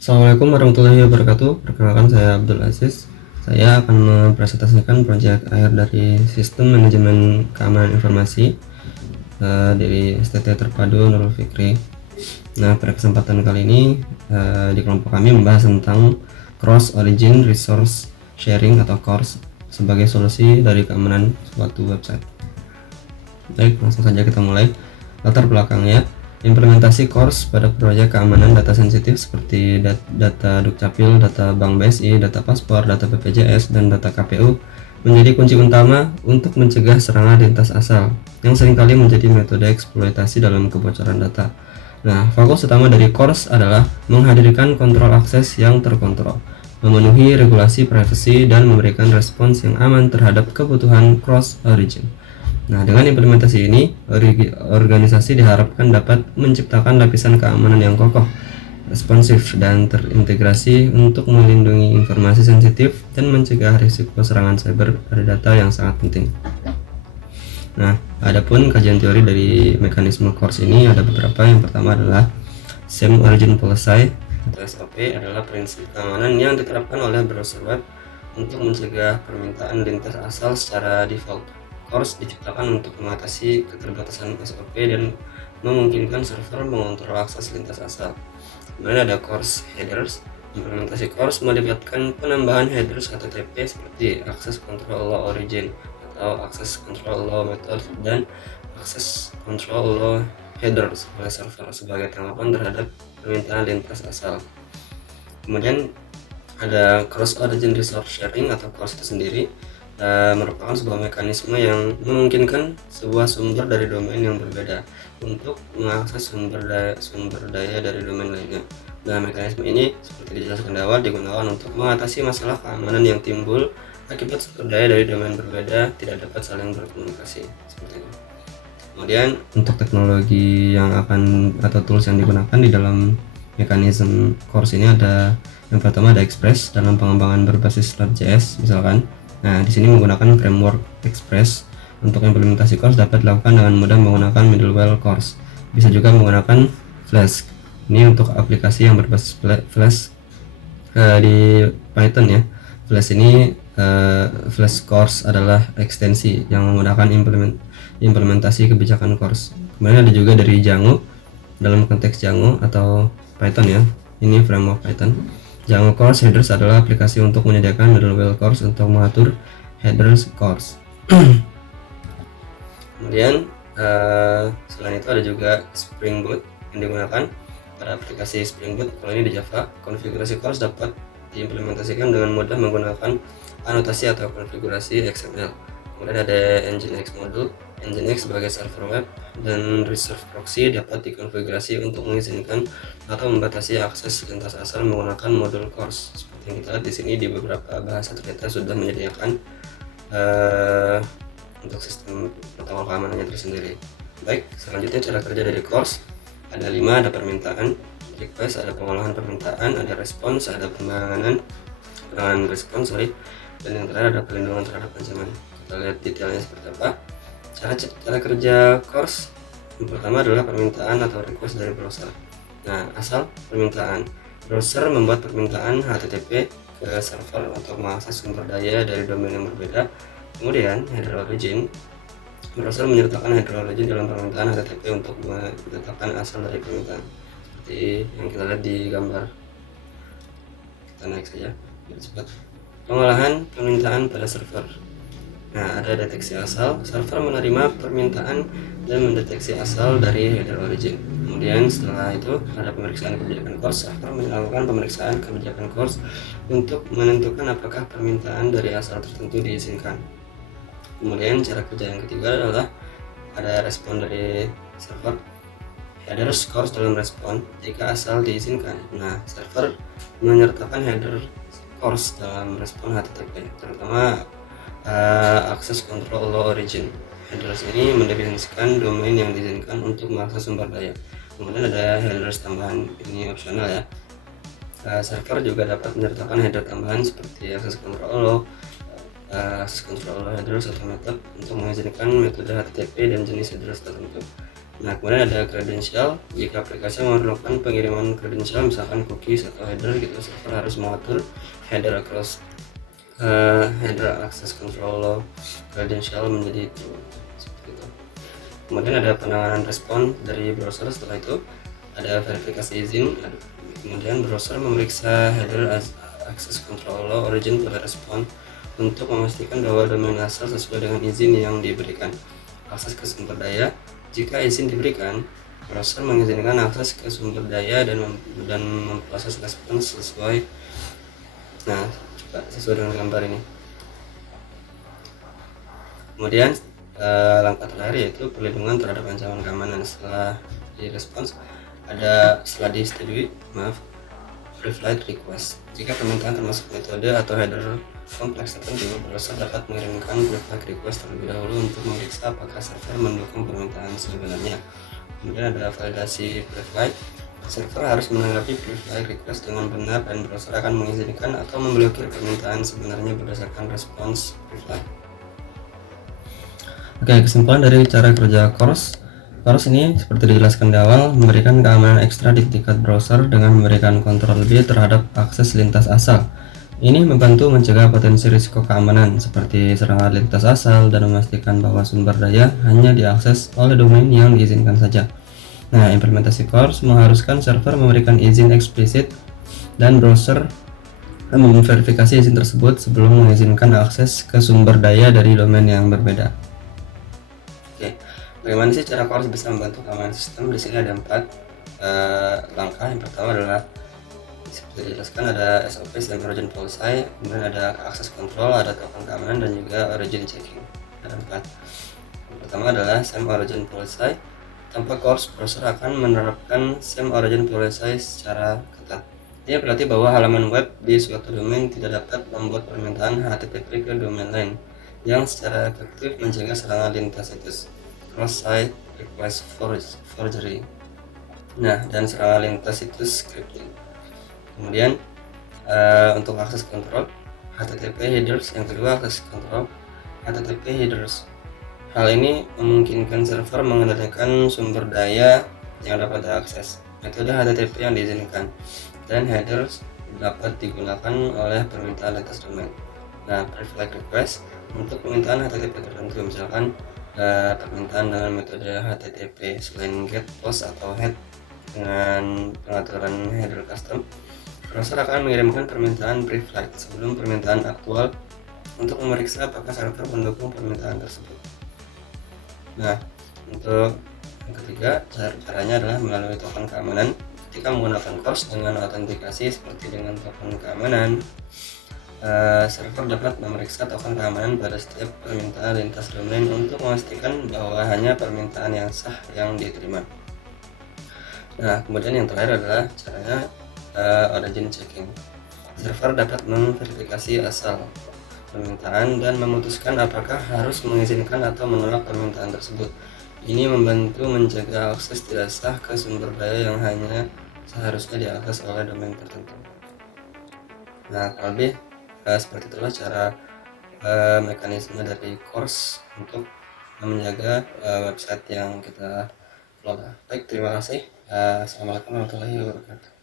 Assalamualaikum warahmatullahi wabarakatuh. Perkenalkan, saya Abdul Aziz. Saya akan mempresentasikan proyek akhir dari Sistem Manajemen Keamanan Informasi dari STT Terpadu Nurul Fikri. Nah, pada kesempatan kali ini di kelompok kami membahas tentang Cross Origin Resource Sharing atau CORS sebagai solusi dari keamanan suatu website. Baik, langsung saja kita mulai. Latar belakangnya, implementasi CORS pada proyek keamanan data sensitif seperti data Dukcapil, data Bank BSI, data paspor, data BPJS, dan data KPU menjadi kunci utama untuk mencegah serangan lintas asal yang seringkali menjadi metode eksploitasi dalam kebocoran data. Nah, fokus utama dari CORS adalah menghadirkan kontrol akses yang terkontrol, memenuhi regulasi privasi, dan memberikan respons yang aman terhadap kebutuhan cross origin. Nah, dengan implementasi ini, organisasi diharapkan dapat menciptakan lapisan keamanan yang kokoh, responsif, dan terintegrasi untuk melindungi informasi sensitif dan mencegah risiko serangan cyber pada data yang sangat penting. Nah, adapun kajian teori dari mekanisme CORS ini ada beberapa. Yang pertama adalah Same Origin Policy atau SOP adalah prinsip keamanan yang diterapkan oleh browser web untuk mencegah permintaan lintas asal secara default. CORS diciptakan untuk mengatasi keterbatasan SOP dan memungkinkan server mengontrol akses lintas asal. Kemudian ada CORS Headers. Implementasi CORS melibatkan penambahan headers HTTP seperti Access Control Law Origin atau Access Control Law Method dan Access Control Law Headers oleh server sebagai tanggapan terhadap permintaan lintas asal. Kemudian ada Cross Origin Resource Sharing atau CORS itu sendiri merupakan sebuah mekanisme yang memungkinkan sebuah sumber dari domain yang berbeda untuk mengakses sumber daya dari domain lainnya. Nah, mekanisme ini seperti dijelaskan di awal digunakan untuk mengatasi masalah keamanan yang timbul akibat sumber daya dari domain berbeda tidak dapat saling berkomunikasi seperti itu. Kemudian untuk teknologi yang akan atau tools yang digunakan di dalam mekanisme CORS ini ada yang pertama ada Express dalam pengembangan berbasis Node.js misalkan. Nah, di sini menggunakan framework Express untuk implementasi CORS dapat dilakukan dengan mudah menggunakan middleware CORS. Bisa juga menggunakan Flask. Ini untuk aplikasi yang berbasis Flask di Python ya. Flask ini Flask CORS adalah ekstensi yang menggunakan implementasi kebijakan CORS. Kemudian ada juga dari Django dalam konteks Django atau Python ya. Ini framework Python. Django CORS Headers adalah aplikasi untuk menyediakan middleware CORS untuk mengatur headers CORS. Kemudian selain itu ada juga Spring Boot yang digunakan pada aplikasi Spring Boot. Kalau ini di Java, konfigurasi CORS dapat diimplementasikan dengan mudah menggunakan anotasi atau konfigurasi XML. Kemudian ada Nginx modul. Nginx sebagai server web dan reserve proxy dapat dikonfigurasi untuk mengizinkan atau membatasi akses lintas asal menggunakan modul CORS. Seperti yang kita lihat di sini, di beberapa bahasa ternyata sudah menyediakan untuk sistem protokol keamanannya tersendiri. Baik, selanjutnya cara kerja dari CORS ada 5, ada permintaan, request, ada pengolahan permintaan, ada respons, ada penanganan respons, dan yang terakhir ada perlindungan terhadap ancaman. Kita lihat detailnya seperti apa. Cara kerja CORS yang pertama adalah permintaan atau request dari browser. Nah, asal permintaan, browser membuat permintaan HTTP ke server untuk mengakses sumber daya dari domain yang berbeda. Kemudian header origin, browser menyertakan header origin dalam permintaan HTTP untuk menetapkan asal dari permintaan. Seperti yang kita lihat di gambar. Kita naik saja biar cepat. Pengolahan permintaan pada server. Nah, ada deteksi asal, server menerima permintaan dan mendeteksi asal dari header origin. Kemudian setelah itu ada pemeriksaan kebijakan CORS, server melakukan pemeriksaan kebijakan CORS untuk menentukan apakah permintaan dari asal tertentu diizinkan. Kemudian cara kerja yang ketiga adalah ada respon dari server. Headers CORS dalam respon jika asal diizinkan. Nah, server menyertakan header CORS dalam respon HTTP, terutama Access Control Law Origin. Headers ini mendefinisikan domain yang diizinkan untuk mengakses sumber daya. Kemudian ada headers tambahan, ini opsional ya. Server juga dapat menyertakan header tambahan seperti Access Control Law, Access Control Law Headers atau method untuk mengizinkan metode HTTP dan jenis headers tertentu. Nah, kemudian ada credential. Jika aplikasi memerlukan pengiriman credential, misalkan cookies atau header gitu, server harus mengatur header header access control credential menjadi true seperti itu. Kemudian ada penanganan respon dari browser. Setelah itu ada verifikasi izin. Kemudian browser memeriksa header access control origin pada respon untuk memastikan bahwa domain asal sesuai dengan izin yang diberikan. Akses ke sumber daya. Jika izin diberikan, browser mengizinkan akses ke sumber daya dan memproses respon sesuai dengan gambar ini. Kemudian langkah terakhir yaitu perlindungan terhadap ancaman keamanan. Setelah direspons, setelah disetujui, pre-flight request. Jika permintaan termasuk metode atau header kompleks tertentu, browser dapat mengirimkan pre-flight request terlebih dahulu untuk memeriksa apakah server mendukung permintaan sebenarnya. Kemudian ada validasi pre-flight. Server harus menanggapi pre-flight request dengan benar dan browser akan mengizinkan atau memblokir permintaan sebenarnya berdasarkan respons pre-flight. Oke, kesimpulan dari cara kerja CORS. CORS ini seperti dijelaskan di awal memberikan keamanan ekstra di tingkat browser dengan memberikan kontrol lebih terhadap akses lintas asal. Ini membantu mencegah potensi risiko keamanan seperti serangan lintas asal dan memastikan bahwa sumber daya hanya diakses oleh domain yang diizinkan saja. Nah, implementasi CORS mengharuskan server memberikan izin eksplisit dan browser memverifikasi izin tersebut sebelum mengizinkan akses ke sumber daya dari domain yang berbeda. Oke, bagaimana sih cara CORS bisa membantu keamanan sistem? Di sini ada 4 langkah. Yang pertama adalah seperti dijelaskan ada SOP dan origin policy, kemudian ada akses control, ada token keamanan, dan juga origin checking. Ada 4. Yang pertama adalah same origin policy. Tanpa CORS, browser akan menerapkan same origin policy secara ketat. Ini berarti bahwa halaman web di suatu domain tidak dapat membuat permintaan HTTP ke domain lain, yang secara efektif mencegah serangan lintas situs, cross-site request forgery, dan serangan lintas situs scripting. Kemudian untuk akses kontrol HTTP headers. Yang kedua, akses kontrol HTTP headers. Hal ini memungkinkan server mengendalikan sumber daya yang dapat diakses, metode HTTP yang diizinkan, dan headers dapat digunakan oleh permintaan lintas domain. Nah, pre-flight request untuk permintaan HTTP tertentu, misalkan permintaan dengan metode HTTP selain GET, POST, atau HEAD dengan pengaturan header custom. Browser akan mengirimkan permintaan pre-flight sebelum permintaan aktual untuk memeriksa apakah server mendukung permintaan tersebut. Nah, untuk yang ketiga, caranya adalah melalui token keamanan. Ketika menggunakan CORS dengan autentikasi seperti dengan token keamanan, server dapat memeriksa token keamanan pada setiap permintaan lintas domain untuk memastikan bahwa hanya permintaan yang sah yang diterima. Nah, kemudian yang terakhir adalah caranya origin checking. Server dapat memverifikasi asal permintaan dan memutuskan apakah harus mengizinkan atau menolak permintaan tersebut. Ini membantu mencegah akses tidak sah ke sumber daya yang hanya seharusnya diakses oleh domain tertentu. Nah, kurang lebih seperti itulah cara mekanisme dari CORS untuk menjaga website yang kita kelola. Baik, terima kasih. Assalamualaikum warahmatullahi wabarakatuh.